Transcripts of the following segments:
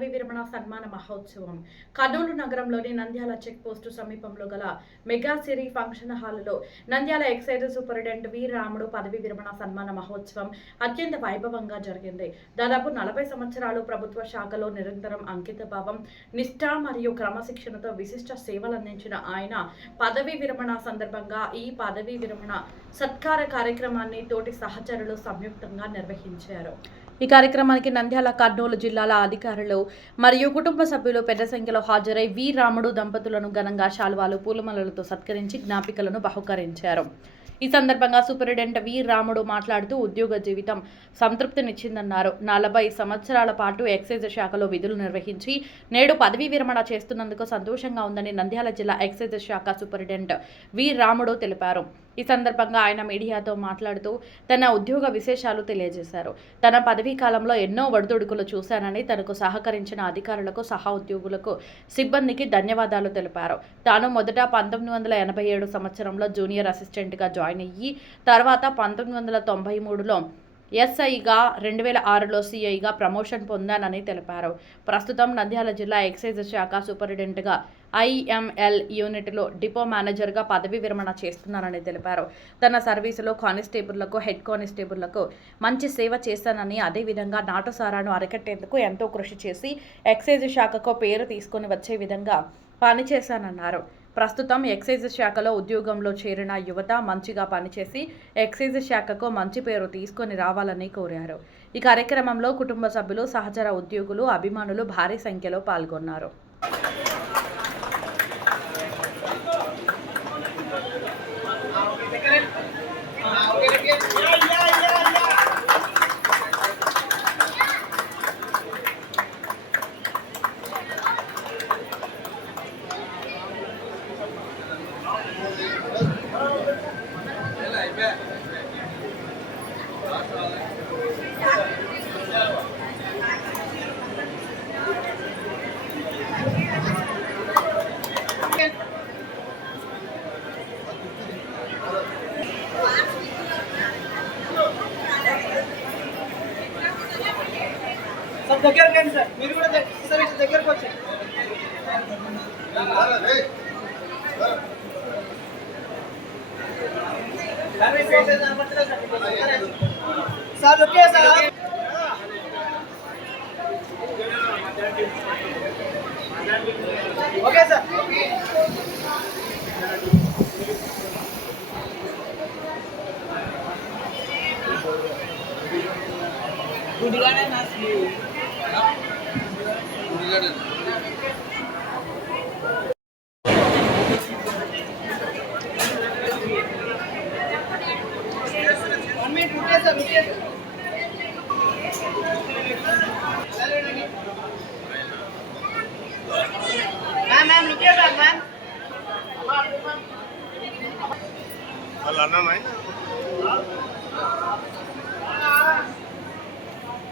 పదవి విరమణ సన్మాన మహోత్సవం కర్నూలు నగరంలోని నంద్యాల చెక్ పోస్టు సమీపంలో గల మెగా సిరీ ఫంక్షన్ హాల్లో నంద్యాల ఎక్సైజ్ సూపరింటెండెంట్ వి రాముడు పదవి విరమణ సన్మాన మహోత్సవం అత్యంత వైభవంగా జరిగింది. దాదాపు 40 సంవత్సరాలు ప్రభుత్వ శాఖలో నిరంతరం అంకితభావం, నిష్ఠ మరియు క్రమశిక్షణతో విశిష్ట సేవలందించిన ఆయన పదవి విరమణ సందర్భంగా ఈ పదవి విరమణ సత్కార కార్యక్రమాన్ని తోటి సహచరులు సంయుక్తంగా నిర్వహించారు. ఈ కార్యక్రమానికి నంద్యాల, కర్నూలు జిల్లాల అధికారులు మరియు కుటుంబ సభ్యులు పెద్ద సంఖ్యలో హాజరై వి రాముడు దంపతులను ఘనంగా శాలువాలు, పూలమాలలతో సత్కరించి జ్ఞాపికలను బహుకరించారు. ఈ సందర్భంగా సూపరింటెండెంట్ వి రాముడు మాట్లాడుతూ ఉద్యోగ జీవితం సంతృప్తినిచ్చిందన్నారు. 40 సంవత్సరాల పాటు ఎక్సైజ్ శాఖలో విధులు నిర్వహించి నేడు పదవీ విరమణ చేస్తున్నందుకు సంతోషంగా ఉందని నంద్యాల జిల్లా ఎక్సైజ్ శాఖ సూపరింటెండెంట్ వి రాముడు తెలిపారు. ఈ సందర్భంగా ఆయన మీడియాతో మాట్లాడుతూ తన ఉద్యోగ విశేషాలు తెలియజేశారు. తన పదవీ కాలంలో ఎన్నో ఒడిదుడుకులు చూశానని, తనకు సహకరించిన అధికారులకు, సహా ఉద్యోగులకు, సిబ్బందికి ధన్యవాదాలు తెలిపారు. తాను మొదట 1987 సంవత్సరంలో జూనియర్ అసిస్టెంట్గా జాయిన్ అయ్యి తర్వాత 1993లో ఎస్ఐగా, 2006లో సిఐగా ప్రమోషన్ పొందానని తెలిపారు. ప్రస్తుతం నంద్యాల జిల్లా ఎక్సైజ్ శాఖ సూపరింటెండెంట్గా IML యూనిట్లో డిపో మేనేజర్గా పదవి విరమణ చేస్తున్నానని తెలిపారు. తన సర్వీసులో కానిస్టేబుళ్లకు, హెడ్ కానిస్టేబుళ్లకు మంచి సేవ చేశానని, అదేవిధంగా నాటుసారాను అరికట్టేందుకు ఎంతో కృషి చేసి ఎక్సైజ్ శాఖకు పేరు తీసుకొని వచ్చే విధంగా పనిచేశానన్నారు. ప్రస్తుతం ఎక్సైజ్ శాఖలో ఉద్యోగంలో చేరిన యువత మంచిగా పనిచేసి ఎక్సైజ్ శాఖకు మంచి పేరు తీసుకొని రావాలని కోరారు. ఈ కార్యక్రమంలో కుటుంబ సభ్యులు, సహచర ఉద్యోగులు, అభిమానులు భారీ సంఖ్యలో పాల్గొన్నారు. దగ్గరికి రండి సార్, మీరు కూడా సార్ ఇటు దగ్గరకు వచ్చారు sir. Okay sir, okay sir. గుడిగానే నాస్లి मैम रुकिए सर, मैम వాళ్ళు అన్నామా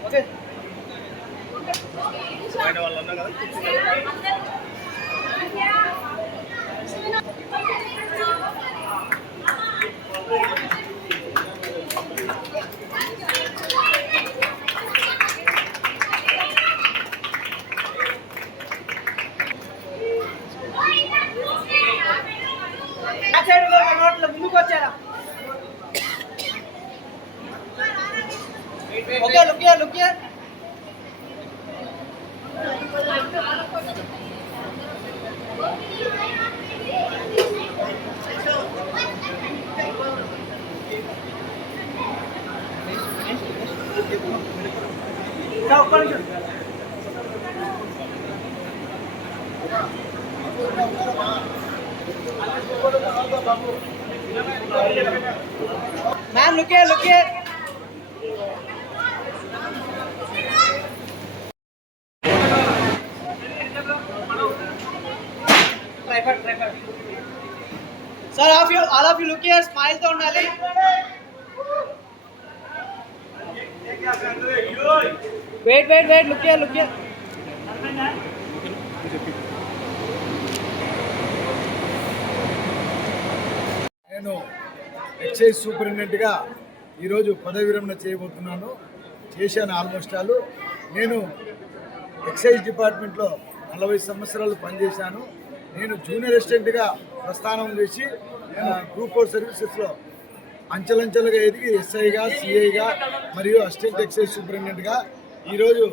ఓకే బయట వాళ్ళు అన్నా కదా. ముందుకు వచ్చారా? ఓకే, లుకియా లుకియా मैम लुकिए लुकिए sir all of you look here, smile तो ఉండాలి. wait look here నేను ఎక్సైజ్ సూపరింటెండెంట్గా ఈరోజు పదవి విరమణ చేయబోతున్నాను. చేశాను ఆల్మోస్ట్ ఆల్. నేను ఎక్సైజ్ డిపార్ట్మెంట్లో 40 సంవత్సరాలు పనిచేశాను. నేను జూనియర్ అసిస్టెంట్గా ప్రస్థానం చేసి గ్రూప్ 4 సర్వీసెస్లో అంచెలంచెలుగా ఎదిగి ఎస్ఐగా, సిఐగా మరియు అసిస్టెంట్ ఎక్సైజ్ సూపరింటెండెంట్గా ఈరోజు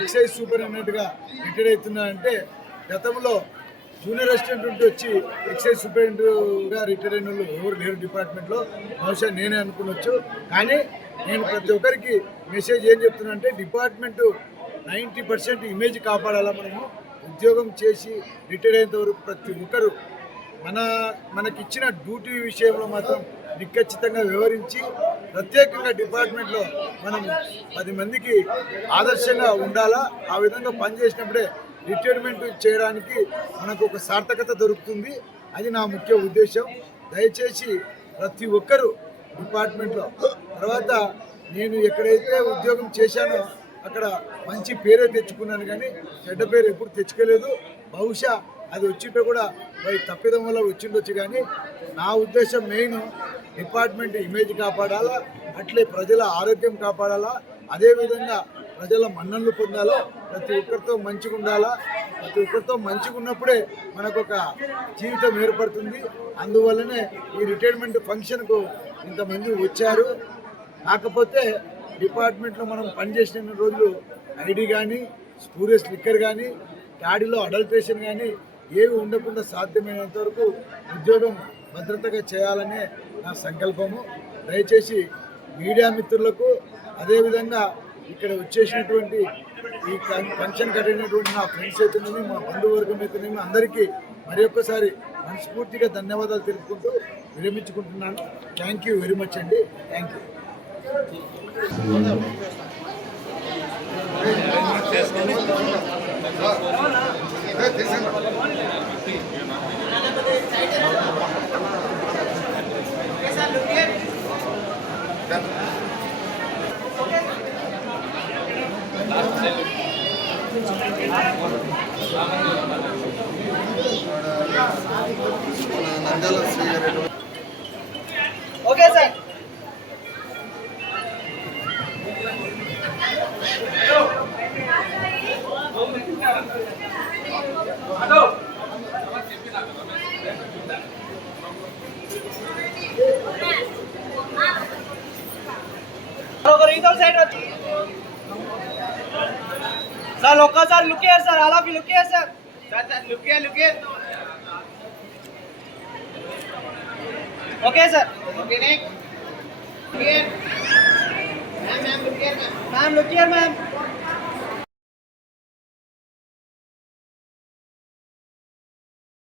ఎక్సైజ్ సూపరింటెండెంట్గా రిటైర్ అవుతున్నానంటే గతంలో జూనియర్ అసిస్టెంట్ ఉంటే వచ్చి ఎక్సైజ్ సూపరింటెండెంట్గా రిటైర్ అయిన వాళ్ళు ఎవరు లేరు డిపార్ట్మెంట్లో. బహుశా నేనే అనుకునొచ్చు. కానీ నేను ప్రతి ఒక్కరికి మెసేజ్ ఏం చెప్తున్నా అంటే డిపార్ట్మెంటు 90% ఇమేజ్ కాపాడాలా. మనము ఉద్యోగం చేసి రిటైర్ అయ్యేంత వరకు ప్రతి ఒక్కరు మనకిచ్చిన డ్యూటీ విషయంలో మాత్రం నిఖచ్చితంగా వివరించి ప్రత్యేకంగా డిపార్ట్మెంట్లో మనం 10 మందికి ఆదర్శంగా ఉండాలా. ఆ విధంగా పనిచేసినప్పుడే రిటైర్మెంట్ చేయడానికి మనకు ఒక సార్థకత దొరుకుతుంది. అది నా ముఖ్య ఉద్దేశం. దయచేసి ప్రతి ఒక్కరూ డిపార్ట్మెంట్లో తర్వాత నేను ఎక్కడైతే ఉద్యోగం చేశానో అక్కడ మంచి పేరే తెచ్చుకున్నాను, కానీ చెడ్డ పేరు ఎప్పుడు తెచ్చుకోలేదు. బహుశా అది వచ్చింటే కూడా తప్పిదం వల్ల వచ్చిండొచ్చు. కానీ నా ఉద్దేశం మెయిన్ డిపార్ట్మెంట్ ఇమేజ్ కాపాడాలా, అట్లే ప్రజల ఆరోగ్యం కాపాడాలా, అదేవిధంగా ప్రజల మన్ననలు పొందాలా, ప్రతి ఒక్కరితో మంచిగా ఉండాలా. ప్రతి ఒక్కరితో మంచిగా ఉన్నప్పుడే మనకు ఒక జీవితం ఏర్పడుతుంది. అందువల్లనే ఈ రిటైర్మెంట్ ఫంక్షన్కు ఇంతమంది వచ్చారు. కాకపోతే డిపార్ట్మెంట్లో మనం పనిచేసిన రోజులు ఐడి కానీ, స్పూరియస్ లిక్కర్ కానీ, డాడీలో అడల్ట్రేషన్ కానీ ఏవి ఉండకుండా సాధ్యమైనంత వరకు ఉద్యోగం భద్రతగా చేయాలనే నా సంకల్పము. దయచేసి మీడియా మిత్రులకు, అదేవిధంగా ఇక్కడ వచ్చేసినటువంటి ఈ ఫంక్షన్ కట్టినటువంటి నా ఫ్రెండ్స్ అయితేనేమి, మా బంధువర్గం అయితేనేమి అందరికీ మరి ఒక్కసారి మనస్ఫూర్తిగా ధన్యవాదాలు తెలుపుకుంటూ విరమించుకుంటున్నాను. థ్యాంక్ యూ వెరీ మచ్ అండి. Thank you. Okay, sir. Sir, look here, sir. All of you, look here, sir. Sir, look here, look here. Okay, sir. Okay, next. Look here. Ma'am, look here, ma'am. Ma'am, look here, ma'am.